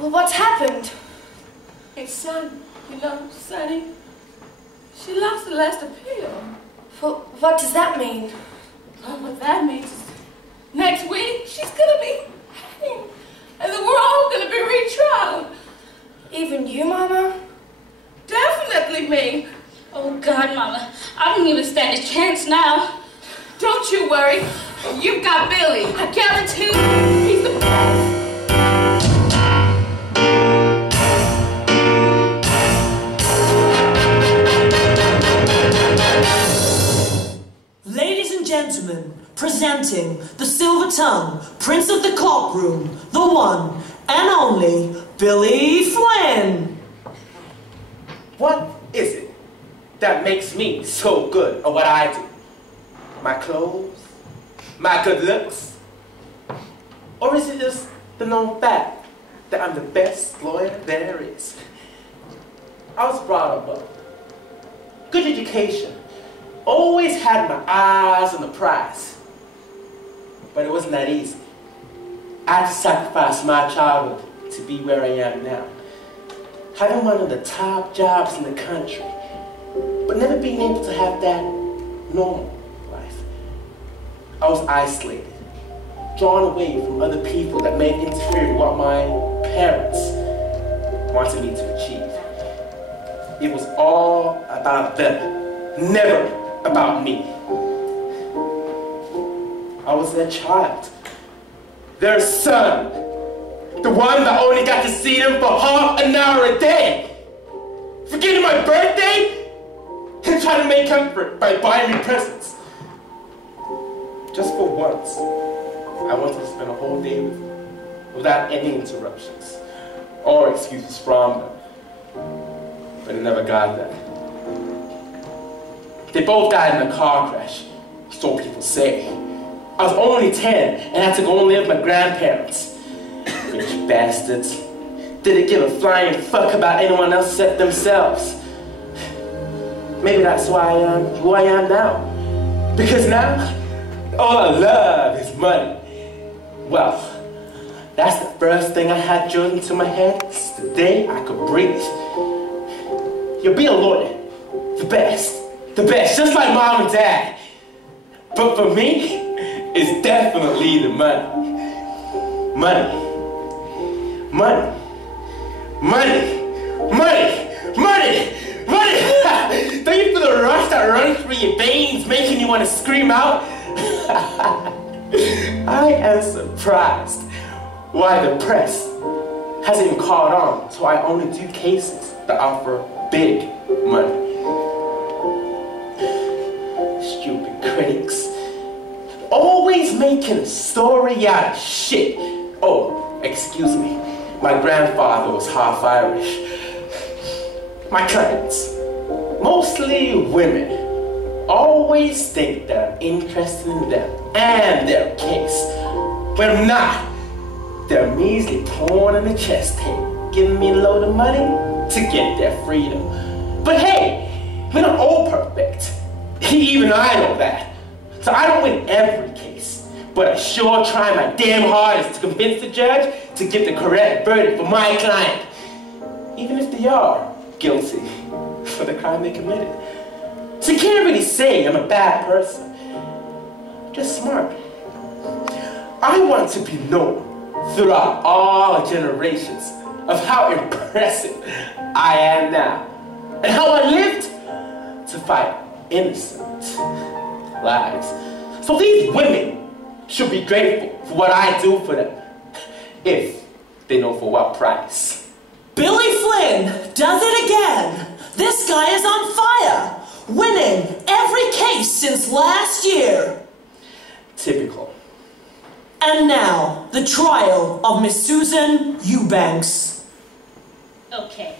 Well, what's happened? It's Son, Sonny. She lost the last appeal. Well, what does that mean? Well, what that means is next week she's gonna be hanged. And then we're all gonna be retried. Even you, Mama? Definitely me. Oh, God, Mama. I don't even stand a chance now. Don't you worry. You've got Billy. I guarantee you, he's the best. Ladies and gentlemen, presenting the Silver Tongue, Prince of the Courtroom, the one and only Billy Flynn. What is it that makes me so good at what I do? My clothes? My good looks? Or is it just the known fact that I'm the best lawyer there is? I was brought up well. Good education. Always had my eyes on the prize. But it wasn't that easy. I had to sacrifice my childhood to be where I am now. Having one of the top jobs in the country, but never being able to have that normal life. I was isolated, drawn away from other people that may interfere with what my parents wanted me to achieve. It was all about them, never about me. I was their child, their son, the one that only got to see them for half an hour a day. Forgetting my birthday and trying to make up for it by buying me presents. Just for once, I wanted to spend a whole day with them without any interruptions or excuses from them. But I never got that. They both died in a car crash, so people say. I was only 10 and had to go and live with my grandparents. Rich bastards. Didn't give a flying fuck about anyone else except themselves. Maybe that's why I am who I am now. Because now, all I love is money. Wealth. That's the first thing I had drilled into my head since the day I could breathe. You'll be a lawyer. The best, just like Mom and Dad. But for me, it's definitely the money. Money. Money. Money. Money. Money. Money. Don't you feel the rush that runs through your veins, making you want to scream out? I am surprised why the press hasn't even caught on, so I only do cases that offer big money. Stupid critics. Always making a story out of shit. Oh, excuse me. My grandfather was half Irish. My clients, mostly women, always think that I'm interested in them and their case. But I'm not. They're measly porn in the chest tape, giving me a load of money to get their freedom. But hey, we're not all perfect. Even I know that. So I don't win every case, but I sure try my damn hardest to convince the judge to get the correct verdict for my client, even if they are guilty for the crime they committed. So you can't really say I'm a bad person, I'm just smart. I want to be known throughout all generations of how impressive I am now, and how I lived to fight innocent lives. So these women should be grateful for what I do for them, if they know for what price. Billy Flynn does it again. This guy is on fire, winning every case since last year. Typical. And now, the trial of Miss Susan Eubanks. Okay,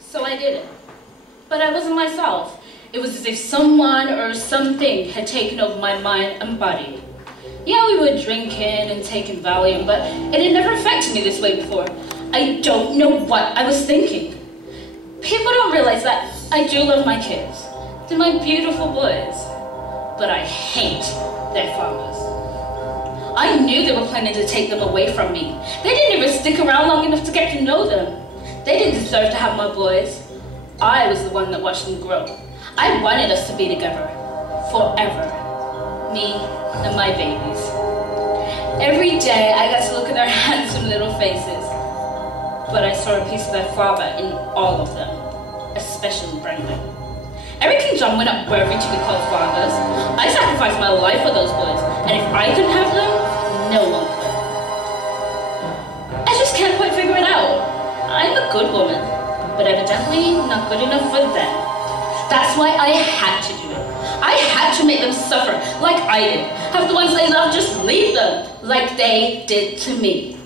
so I did it. But I wasn't myself. It was as if someone or something had taken over my mind and body. Yeah, we were drinking and taking Valium, but it had never affected me this way before. I don't know what I was thinking. People don't realize that I do love my kids. They're my beautiful boys. But I hate their fathers. I knew they were planning to take them away from me. They didn't even stick around long enough to get to know them. They didn't deserve to have my boys. I was the one that watched them grow. I wanted us to be together. Forever. Me and my babies. Every day I got to look at their handsome little faces. But I saw a piece of their father in all of them. Especially Brandon. Eric and John went up worthy to be called fathers. I sacrificed my life for those boys, and if I couldn't have them, no one could. I just can't quite figure it out. I'm a good woman, but evidently not good enough for them. That's why I had to do it. I had to make them suffer like I did. Have the ones they love just leave them like they did to me.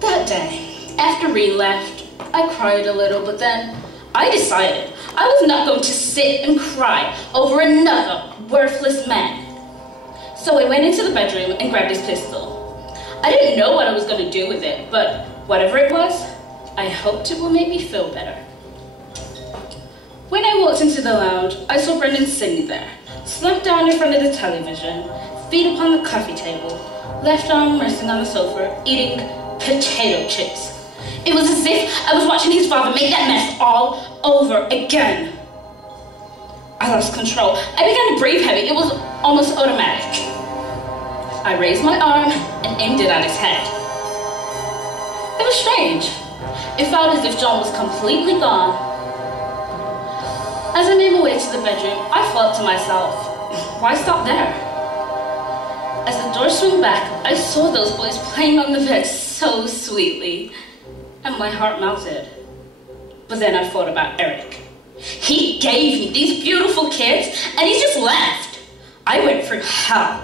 That day, after Reed left, I cried a little, but then I decided I was not going to sit and cry over another worthless man. So I went into the bedroom and grabbed his pistol. I didn't know what I was going to do with it, but whatever it was, I hoped it would make me feel better. When I walked into the lounge, I saw Brendan sitting there, slumped down in front of the television, feet upon the coffee table, left arm resting on the sofa, eating potato chips. It was as if I was watching his father make that mess all over again. I lost control. I began to breathe heavy. It was almost automatic. I raised my arm and aimed it at his head. It was strange. It felt as if John was completely gone. As I made my way to the bedroom, I thought to myself, why stop there? As the door swung back, I saw those boys playing on the bed so sweetly, and my heart melted. But then I thought about Eric. He gave me these beautiful kids, and he just left. I went through hell.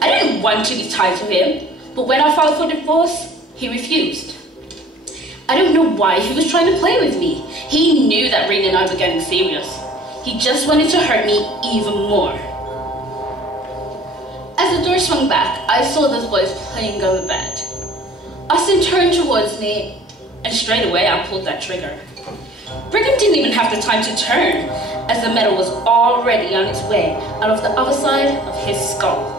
I didn't want to be tied to him, but when I filed for divorce, he refused. I don't know why he was trying to play with me. He knew that Reed and I were getting serious. He just wanted to hurt me even more. As the door swung back, I saw those boys playing on the bed. Austin turned towards me, and straight away I pulled that trigger. Brigham didn't even have the time to turn, as the metal was already on its way out of the other side of his skull.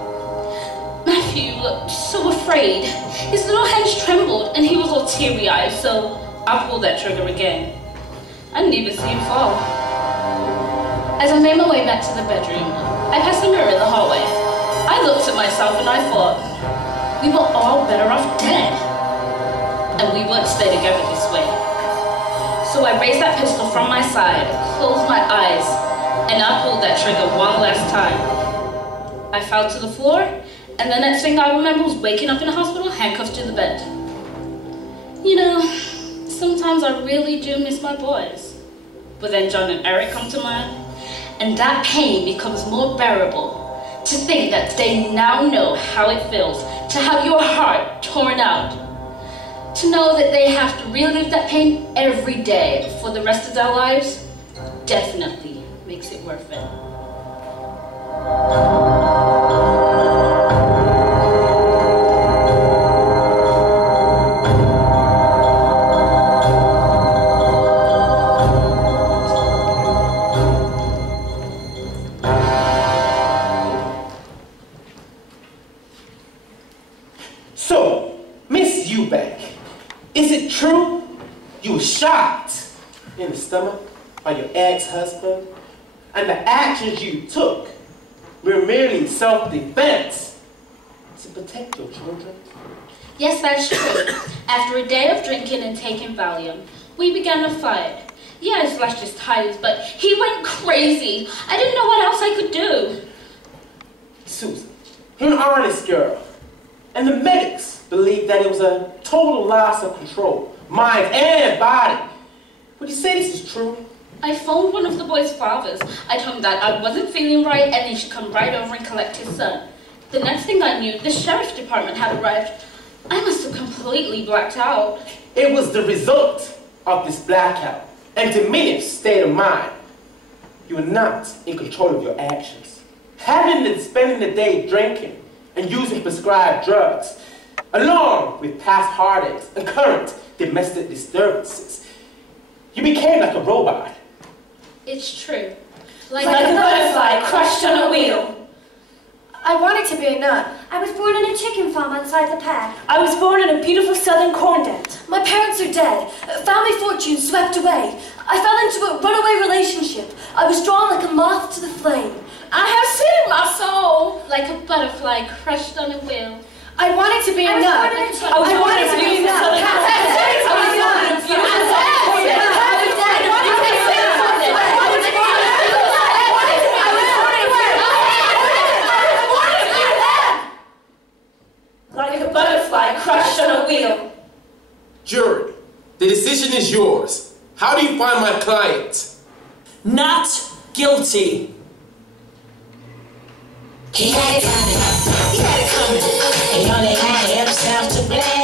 Matthew looked so afraid. His little hands trembled, and he was all teary-eyed, so I pulled that trigger again. I didn't even see him fall. As I made my way back to the bedroom, I passed the mirror in the hallway. I looked at myself and I thought, we were all better off dead. And we wouldn't stay together this way. So I raised that pistol from my side, closed my eyes, and I pulled that trigger one last time. I fell to the floor, and the next thing I remember was waking up in a hospital, handcuffed to the bed. You know, sometimes I really do miss my boys. But then John and Eric come to mind, and that pain becomes more bearable. To think that they now know how it feels to have your heart torn out. To know that they have to relive that pain every day for the rest of their lives definitely makes it worth it. So, Miss Eubank, is it true you were shot in the stomach by your ex-husband, and the actions you took were merely self-defense to protect your children? Yes, that's true. After a day of drinking and taking Valium, we began a fight. Yeah, I slashed his tires, but he went crazy. I didn't know what else I could do. Susan, you're an honest girl. And the medics believe that it was a total loss of control, mind and body. Would you say this is true? I phoned one of the boys' fathers. I told him that I wasn't feeling right and he should come right over and collect his son. The next thing I knew, the sheriff's department had arrived. I must have completely blacked out. It was the result of this blackout and diminished state of mind. You were not in control of your actions. Having been spending the day drinking and using prescribed drugs, along with past heartaches and current domestic disturbances, you became like a robot. It's true. Like a butterfly crushed on a wheel. I wanted to be a nun. I was born on a chicken farm outside the pack. I was born in a beautiful southern corn dent. My parents are dead. Family fortune swept away. I fell into a runaway relationship. I was drawn like a moth to the flame. I have seen my soul. Like a butterfly crushed on a wheel. I wanted to be a nun. I wanted to be a nun. Like a butterfly crushed on a wheel. Jury, the decision is yours. How do you find my client? Not guilty. He had it coming, he only had himself to blame.